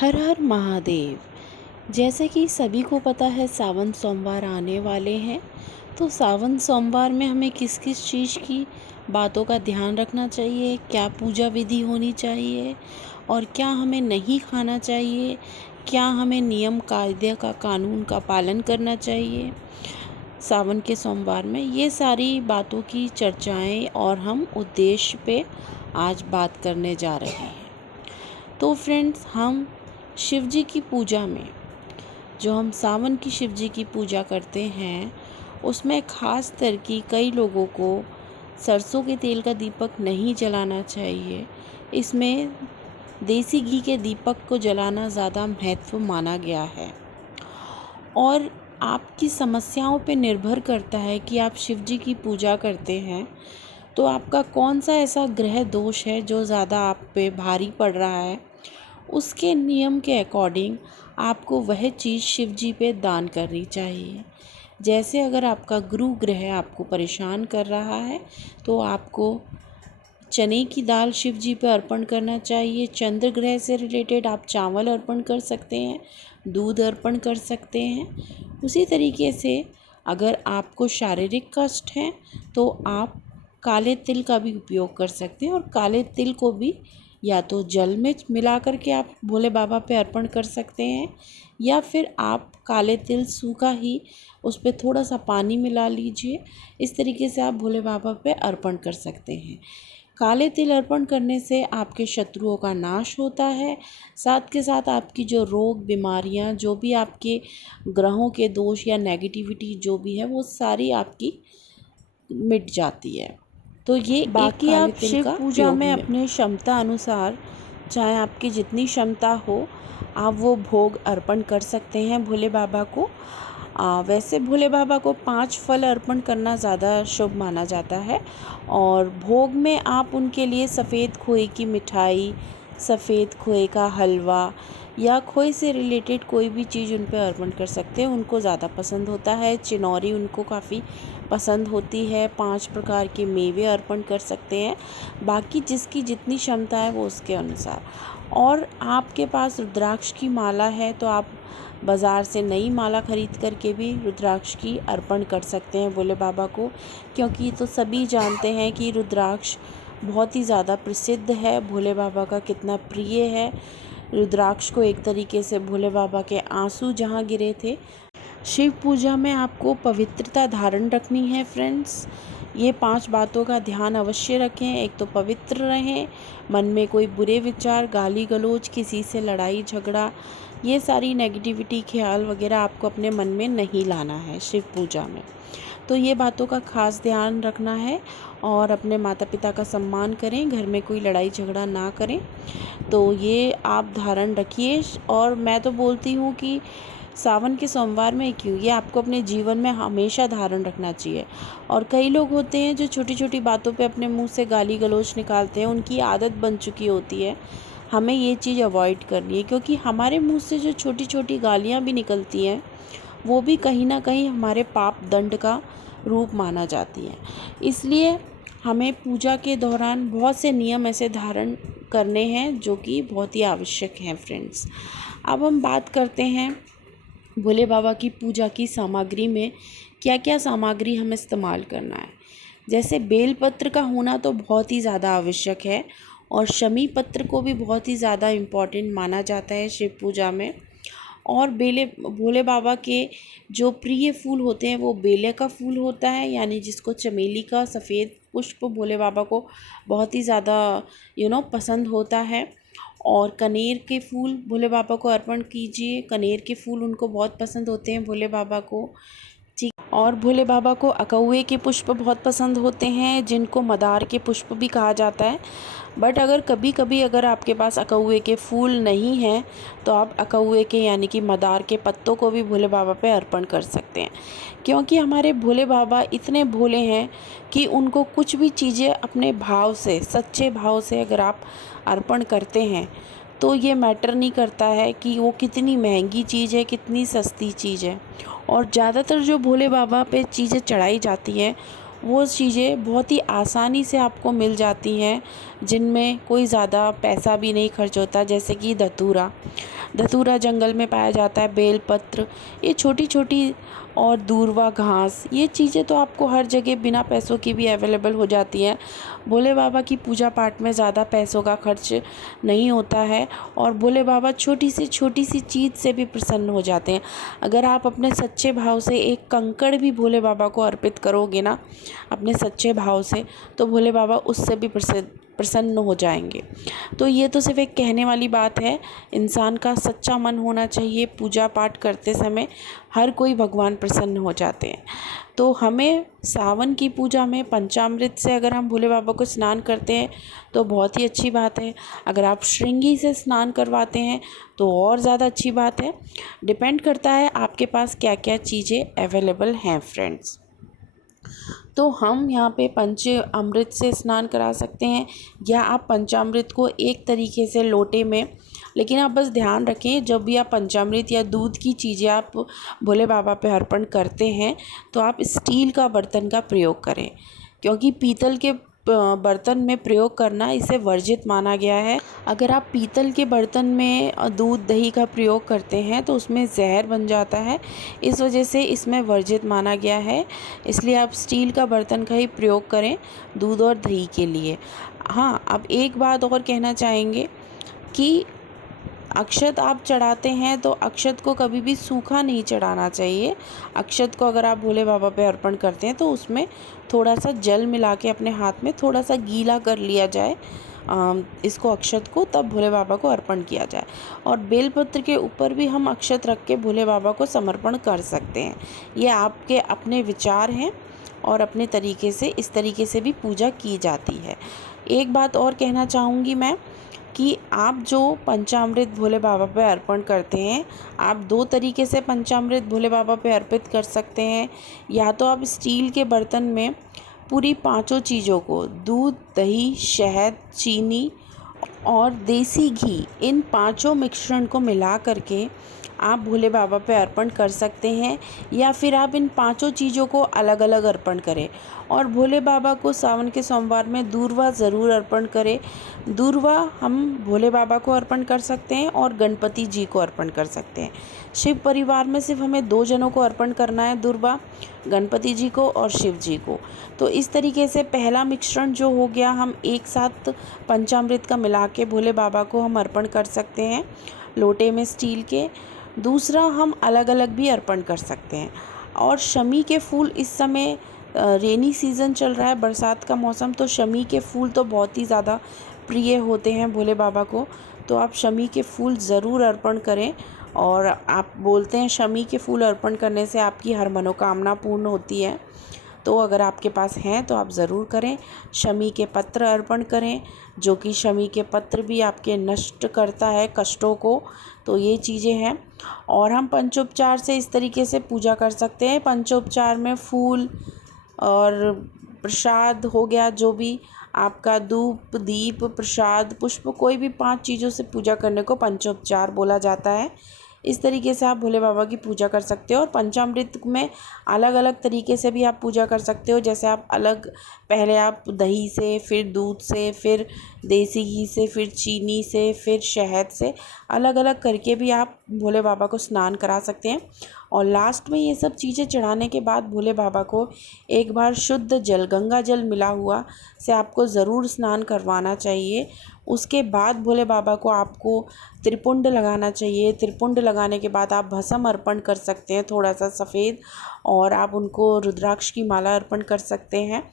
हर हर महादेव। जैसे कि सभी को पता है सावन सोमवार आने वाले हैं। तो सावन सोमवार में हमें किस किस चीज़ की बातों का ध्यान रखना चाहिए, क्या पूजा विधि होनी चाहिए और क्या हमें नहीं खाना चाहिए, क्या हमें नियम कायदे का कानून का पालन करना चाहिए सावन के सोमवार में, ये सारी बातों की चर्चाएं और हम उद्देश्य पे आज बात करने जा रहे हैं। तो फ्रेंड्स, हम शिव जी की पूजा में जो हम सावन की शिव जी की पूजा करते हैं उसमें ख़ास कर कि कई लोगों को सरसों के तेल का दीपक नहीं जलाना चाहिए। इसमें देसी घी के दीपक को जलाना ज़्यादा महत्व माना गया है और आपकी समस्याओं पे निर्भर करता है कि आप शिव जी की पूजा करते हैं तो आपका कौन सा ऐसा ग्रह दोष है जो ज़्यादा आप पे भारी पड़ रहा है। उसके नियम के अकॉर्डिंग आपको वह चीज़ शिव जी पे दान करनी चाहिए। जैसे अगर आपका गुरु ग्रह आपको परेशान कर रहा है तो आपको चने की दाल शिव जी पे अर्पण करना चाहिए। चंद्र ग्रह से रिलेटेड आप चावल अर्पण कर सकते हैं, दूध अर्पण कर सकते हैं। उसी तरीके से अगर आपको शारीरिक कष्ट है तो आप काले तिल का भी उपयोग कर सकते हैं और काले तिल को भी या तो जल में मिला करके आप भोले बाबा पे अर्पण कर सकते हैं या फिर आप काले तिल सूखा ही उस पर थोड़ा सा पानी मिला लीजिए। इस तरीके से आप भोले बाबा पे अर्पण कर सकते हैं। काले तिल अर्पण करने से आपके शत्रुओं का नाश होता है, साथ के साथ आपकी जो रोग बीमारियां, जो भी आपके ग्रहों के दोष या नेगेटिविटी जो भी है वो सारी आपकी मिट जाती है। तो ये बाकी आप शिव पूजा में अपने क्षमता अनुसार, चाहे आपकी जितनी क्षमता हो, आप वो भोग अर्पण कर सकते हैं भोले बाबा को। वैसे भोले बाबा को 5 फल अर्पण करना ज़्यादा शुभ माना जाता है और भोग में आप उनके लिए सफ़ेद खोए की मिठाई, सफ़ेद खोए का हलवा या खोए से रिलेटेड कोई भी चीज़ उन पर अर्पण कर सकते हैं। उनको ज़्यादा पसंद होता है। चिनौरी उनको काफ़ी पसंद होती है। 5 प्रकार के मेवे अर्पण कर सकते हैं। बाकी जिसकी जितनी क्षमता है वो उसके अनुसार। और आपके पास रुद्राक्ष की माला है तो आप बाज़ार से नई माला खरीद करके भी रुद्राक्ष की अर्पण कर सकते हैं भोले बाबा को, क्योंकि तो सभी जानते हैं कि रुद्राक्ष बहुत ही ज़्यादा प्रसिद्ध है, भोले बाबा का कितना प्रिय है। रुद्राक्ष को एक तरीके से भोले बाबा के आंसू जहाँ गिरे थे। शिव पूजा में आपको पवित्रता धारण रखनी है फ्रेंड्स। ये 5 बातों का ध्यान अवश्य रखें। एक तो पवित्र रहें, मन में कोई बुरे विचार, गाली गलौज, किसी से लड़ाई झगड़ा, ये सारी नेगेटिविटी ख्याल वगैरह आपको अपने मन में नहीं लाना है शिव पूजा में। तो ये बातों का खास ध्यान रखना है और अपने माता पिता का सम्मान करें, घर में कोई लड़ाई झगड़ा ना करें। तो ये आप धारण रखिए। और मैं तो बोलती हूँ कि सावन के सोमवार में क्यों, ये आपको अपने जीवन में हमेशा धारण रखना चाहिए। और कई लोग होते हैं जो छोटी छोटी बातों पे अपने मुंह से गाली गलौज निकालते हैं, उनकी आदत बन चुकी होती है। हमें ये चीज़ अवॉइड करनी है, क्योंकि हमारे मुंह से जो छोटी छोटी गालियाँ भी निकलती हैं वो भी कहीं ना कहीं हमारे पाप दंड का रूप माना जाती है। इसलिए हमें पूजा के दौरान बहुत से नियम ऐसे धारण करने हैं जो कि बहुत ही आवश्यक हैं फ्रेंड्स। अब हम बात करते हैं भोले बाबा की पूजा की सामग्री में क्या क्या सामग्री हमें इस्तेमाल करना है। जैसे बेलपत्र का होना तो बहुत ही ज़्यादा आवश्यक है और शमी पत्र को भी बहुत ही ज़्यादा इम्पॉर्टेंट माना जाता है शिव पूजा में। और भोले बाबा के जो प्रिय फूल होते हैं वो बेले का फूल होता है, यानी जिसको चमेली का सफ़ेद पुष्प भोले बाबा को बहुत ही ज़्यादा पसंद होता है। और कनेर के फूल भोले बाबा को अर्पण कीजिए। कनेर के फूल उनको बहुत पसंद होते हैं भोले बाबा को। ठीक। और भोले बाबा को अकौवे के पुष्प बहुत पसंद होते हैं, जिनको मदार के पुष्प भी कहा जाता है। बट अगर कभी कभी अगर आपके पास अकौवे के फूल नहीं हैं तो आप अकौवे के यानी कि मदार के पत्तों को भी भोले बाबा पे अर्पण कर सकते हैं, क्योंकि हमारे भोले बाबा इतने भोले हैं कि उनको कुछ भी चीज़ें अपने भाव से, सच्चे भाव से अगर आप अर्पण करते हैं तो ये मैटर नहीं करता है कि वो कितनी महंगी चीज़ है, कितनी सस्ती चीज़ है। और ज़्यादातर जो भोले बाबा पे चीज़ें चढ़ाई जाती हैं वो चीज़ें बहुत ही आसानी से आपको मिल जाती हैं, जिनमें कोई ज़्यादा पैसा भी नहीं खर्च होता। जैसे कि धतूरा, धतूरा जंगल में पाया जाता है, बेलपत्र, ये छोटी छोटी, और दूर्वा घास, ये चीज़ें तो आपको हर जगह बिना पैसों की भी अवेलेबल हो जाती हैं। भोले बाबा की पूजा पाठ में ज़्यादा पैसों का खर्च नहीं होता है, और भोले बाबा छोटी सी चीज़ से भी प्रसन्न हो जाते हैं। अगर आप अपने सच्चे भाव से एक कंकड़ भी भोले बाबा को अर्पित करोगे ना, अपने सच्चे भाव से, तो भोले बाबा उससे भी प्रसन्न हो जाएंगे। तो ये तो सिर्फ एक कहने वाली बात है, इंसान का सच्चा मन होना चाहिए। पूजा पाठ करते समय हर कोई भगवान प्रसन्न हो जाते हैं। तो हमें सावन की पूजा में पंचामृत से अगर हम भोले बाबा को स्नान करते हैं तो बहुत ही अच्छी बात है। अगर आप श्रृंगी से स्नान करवाते हैं तो और ज़्यादा अच्छी बात है। डिपेंड करता है आपके पास क्या क्या चीज़ें अवेलेबल हैं फ्रेंड्स। तो हम यहाँ पे पंच अमृत से स्नान करा सकते हैं, या आप पंचामृत को एक तरीके से लोटे में, लेकिन आप बस ध्यान रखें जब भी आप पंचामृत या दूध की चीज़ें आप भोले बाबा पे अर्पण करते हैं तो आप स्टील का बर्तन का प्रयोग करें, क्योंकि पीतल के बर्तन में प्रयोग करना इसे वर्जित माना गया है। अगर आप पीतल के बर्तन में दूध दही का प्रयोग करते हैं तो उसमें जहर बन जाता है, इस वजह से इसमें वर्जित माना गया है। इसलिए आप स्टील का बर्तन का ही प्रयोग करें दूध और दही के लिए। हाँ, अब एक बात और कहना चाहेंगे कि अक्षत आप चढ़ाते हैं तो अक्षत को कभी भी सूखा नहीं चढ़ाना चाहिए। अक्षत को अगर आप भोले बाबा पे अर्पण करते हैं तो उसमें थोड़ा सा जल मिला के अपने हाथ में थोड़ा सा गीला कर लिया जाए इसको अक्षत को, तब भोले बाबा को अर्पण किया जाए। और बेलपत्र के ऊपर भी हम अक्षत रख के भोले बाबा को समर्पण कर सकते हैं। ये आपके अपने विचार हैं और अपने तरीके से इस तरीके से भी पूजा की जाती है। एक बात और कहना चाहूँगी मैं कि आप जो पंचामृत भोले बाबा पे अर्पण करते हैं, आप दो तरीके से पंचामृत भोले बाबा पे अर्पित कर सकते हैं। या तो आप स्टील के बर्तन में पूरी पांचों चीज़ों को, दूध, दही, शहद, चीनी और देसी घी, इन पांचों मिश्रण को मिला करके आप भोले बाबा पे अर्पण कर सकते हैं। या फिर आप इन पांचों चीज़ों को अलग अलग अर्पण करें। और भोले बाबा को सावन के सोमवार में दूर्वा ज़रूर अर्पण करें। दूर्वा हम भोले बाबा को अर्पण कर सकते हैं और गणपति जी को अर्पण कर सकते हैं। शिव परिवार में सिर्फ हमें 2 जनों को अर्पण करना है दूर्वा, गणपति जी को और शिव जी को। तो इस तरीके से पहला मिश्रण जो हो गया, हम एक साथ पंचामृत का मिला के भोले बाबा को हम अर्पण कर सकते हैं लोटे में स्टील के। दूसरा, हम अलग अलग भी अर्पण कर सकते हैं। और शमी के फूल, इस समय रेनी सीज़न चल रहा है, बरसात का मौसम, तो शमी के फूल तो बहुत ही ज़्यादा प्रिय होते हैं भोले बाबा को। तो आप शमी के फूल ज़रूर अर्पण करें। और आप बोलते हैं शमी के फूल अर्पण करने से आपकी हर मनोकामना पूर्ण होती है, तो अगर आपके पास हैं तो आप ज़रूर करें। शमी के पत्र अर्पण करें, जो कि शमी के पत्र भी आपके नष्ट करता है कष्टों को। तो ये चीज़ें हैं। और हम पंचोपचार से इस तरीके से पूजा कर सकते हैं। पंचोपचार में फूल और प्रसाद हो गया, जो भी आपका धूप, दीप, प्रसाद, पुष्प, कोई भी 5 चीज़ों से पूजा करने को पंचोपचार बोला जाता है। इस तरीके से आप भोले बाबा की पूजा कर सकते हो। और पंचामृत में अलग अलग तरीके से भी आप पूजा कर सकते हो। जैसे आप अलग, पहले आप दही से, फिर दूध से, फिर देसी घी से, फिर चीनी से, फिर शहद से, अलग अलग करके भी आप भोले बाबा को स्नान करा सकते हैं। और लास्ट में ये सब चीज़ें चढ़ाने के बाद भोले बाबा को एक बार शुद्ध जल, गंगा जल मिला हुआ से आपको ज़रूर स्नान करवाना चाहिए। उसके बाद भोले बाबा को आपको त्रिपुंड लगाना चाहिए। त्रिपुंड लगाने के बाद आप भस्म अर्पण कर सकते हैं, थोड़ा सा सफ़ेद, और आप उनको रुद्राक्ष की माला अर्पण कर सकते हैं।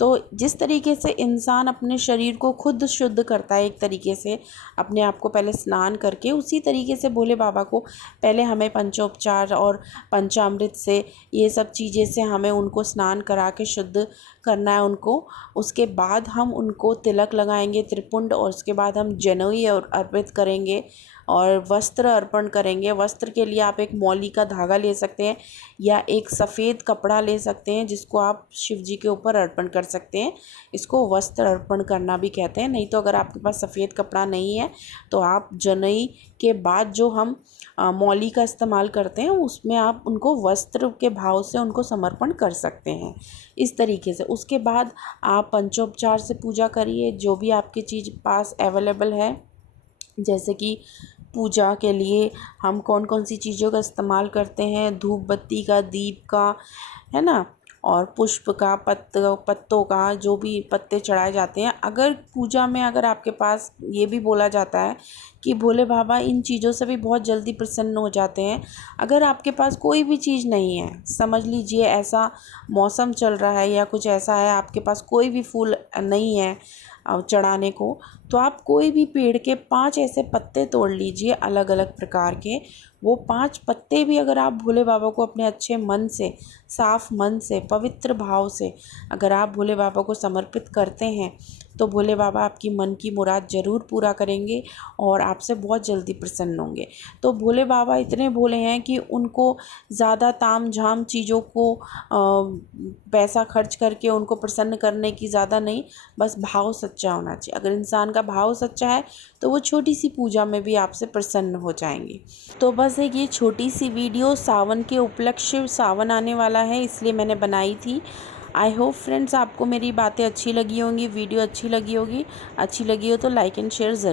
तो जिस तरीके से इंसान अपने शरीर को खुद शुद्ध करता है, एक तरीके से अपने आप को पहले स्नान करके, उसी तरीके से भोले बाबा को पहले हमें पंचोपचार और पंचामृत से, ये सब चीज़ें से हमें उनको स्नान करा के शुद्ध करना है उनको। उसके बाद हम उनको तिलक लगाएंगे, त्रिपुंड, और उसके बाद हम जनेऊ और अर्पित करेंगे और वस्त्र अर्पण करेंगे। वस्त्र के लिए आप एक मौली का धागा ले सकते हैं या एक सफ़ेद कपड़ा ले सकते हैं, जिसको आप शिव जी के ऊपर अर्पण कर सकते हैं। इसको वस्त्र अर्पण करना भी कहते हैं। नहीं तो अगर आपके पास सफ़ेद कपड़ा नहीं है तो आप जनेऊ के बाद जो हम मौली का इस्तेमाल करते हैं, उसमें आप उनको वस्त्र के भाव से उनको समर्पण कर सकते हैं, इस तरीके से। उसके बाद आप पंचोपचार से पूजा करिए, जो भी आपकी चीज़ पास अवेलेबल है, जैसे कि पूजा के लिए हम कौन कौन सी चीज़ों का इस्तेमाल करते हैं, धूप बत्ती का, दीप का, है ना, और पुष्प का, पत्तों का, जो भी पत्ते चढ़ाए जाते हैं। अगर पूजा में अगर आपके पास ये भी बोला जाता है कि भोले बाबा इन चीज़ों से भी बहुत जल्दी प्रसन्न हो जाते हैं। अगर आपके पास कोई भी चीज़ नहीं है, समझ लीजिए ऐसा मौसम चल रहा है या कुछ ऐसा है, आपके पास कोई भी फूल नहीं है चढ़ाने को, तो आप कोई भी पेड़ के 5 ऐसे पत्ते तोड़ लीजिए अलग अलग प्रकार के। वो 5 पत्ते भी अगर आप भोले बाबा को अपने अच्छे मन से, साफ मन से, पवित्र भाव से अगर आप भोले बाबा को समर्पित करते हैं, तो भोले बाबा आपकी मन की मुराद ज़रूर पूरा करेंगे और आपसे बहुत जल्दी प्रसन्न होंगे। तो भोले बाबा इतने भोले हैं कि उनको ज़्यादा ताम झाम चीज़ों को पैसा खर्च करके उनको प्रसन्न करने की ज़्यादा नहीं, बस भाव सच्चा होना चाहिए। अगर इंसान का भाव सच्चा है तो वो छोटी सी पूजा में भी आपसे प्रसन्न हो जाएंगे। तो बस एक ये छोटी सी वीडियो सावन के उपलक्ष्य, सावन आने वाला है इसलिए मैंने बनाई थी। आई होप फ्रेंड्स आपको मेरी बातें अच्छी लगी होंगी, वीडियो अच्छी लगी होगी। अच्छी लगी हो तो लाइक एंड शेयर ज़रूर।